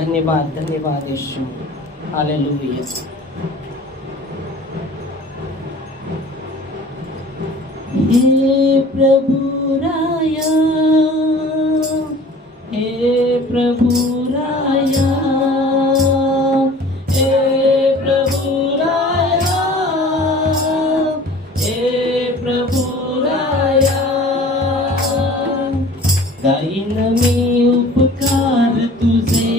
धन्यवाद धन्यवाद यीशु। हालेलुया। हे प्रभु राया, हे प्रभु राया, हे प्रभु राया, हे प्रभु राया, गाईन मी उपकार तुझे,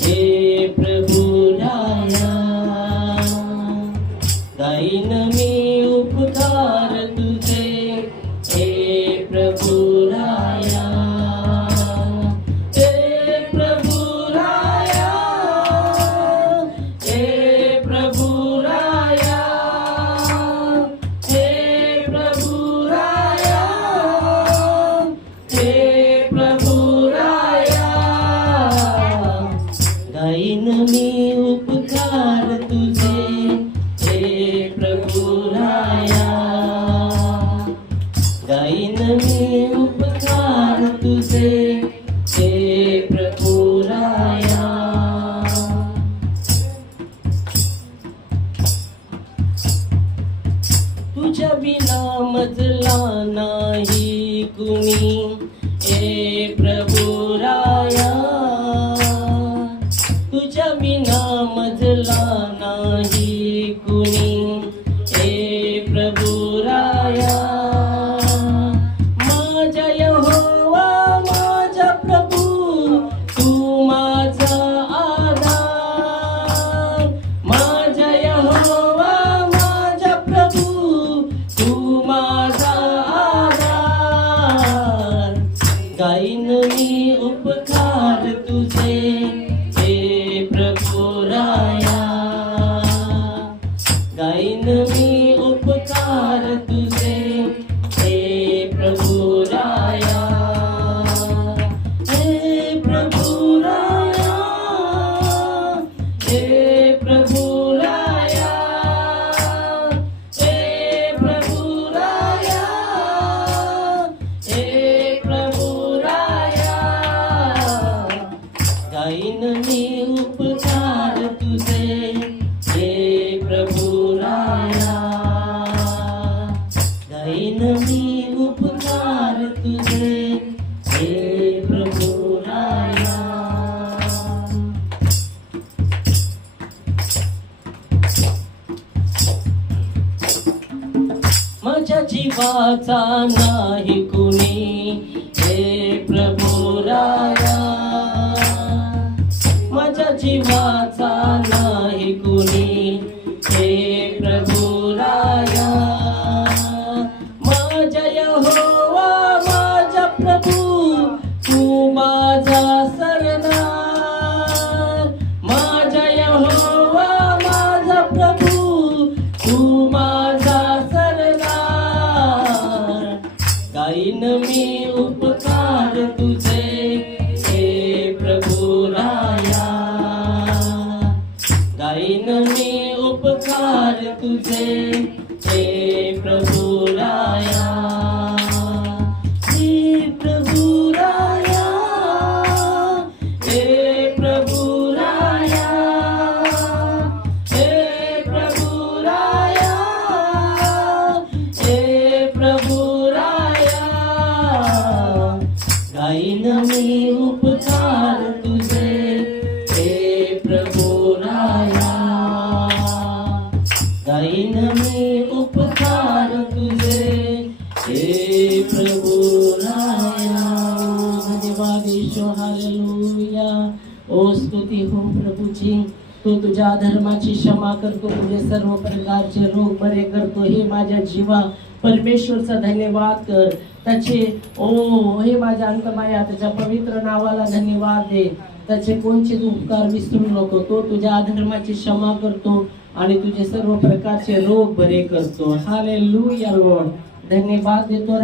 हे प्रभु राया, गाईन मी उपकार तुझे, हे प्रभु राया, हे प्रभु राया, हे प्रभु राया, हे प्रभु राया, हे प्रभु राया, गाईन मी उपकार तुझे, हे प्रभु राया, गाईन मी उपकार तुझे, हे प्रभु राया। तुझ्या बिना मजला नाही कुणी, हे प्रभु राया, तुझ्या बिना मजला नाही कुणी, हे प्रभु राया, माझा यहोवा माझा प्रभु, तू माझा आधार, माझा यहोवा माझा प्रभु, तू माझा आधार, गाईन मी उपकार तुझे, हे प्रभु राया, गाईन मी उपकार तुझे, हे प्रभु राया, हे प्रभु राया, हे प्रभु राया, हे प्रभु राया, हे प्रभु राया, गाईन मी उपकार तुझे, हे प्रभु राया, गाईन मी उपकार तुझे, हे प्रभु राया। माझ्या जीवाचा नाही कुणी, हे प्रभु राया, माझ्या जीवाचा नाही कुणी, हे प्रभु राया, माझा यहोवा माझा प्रभु, तू माझा सरदार, माझा यहोवा माझा प्रभु, तू माझा सरदार, गाईन मी उपकार तुझे, हे प्रभु राया, गाईन मी उपकार तुझे, हे प्रभु राया, हे प्रभु राया, हे प्रभु राया, हे प्रभु राया, हे प्रभु राया, गाईन मी उपकार तुझे, हे प्रभु राया, गाईन मी उपकार तुझे, हे प्रभु राया। धन्यवाद यीशु। हालेलुया। ओ स्तुती हो प्रभूची, तू तुझ्या धर्माची क्षमा करतो, तुझे सर्व प्रकारचे रोग बरे करतो, हे माझ्या जीवा परमेश्वरचा धन्यवाद कर, त्याचे ओ हे माझ्या अंतमाया त्याच्या पवित्र नावाला धन्यवाद दे, त्याचे कोणचे उपकार विसरू नको, तो तुझ्या अधर्माची क्षमा करतो आणि तुझे सर्व प्रकारचे रोग बरे करतो। हालेलुया लॉर्ड, धन्यवाद देतो।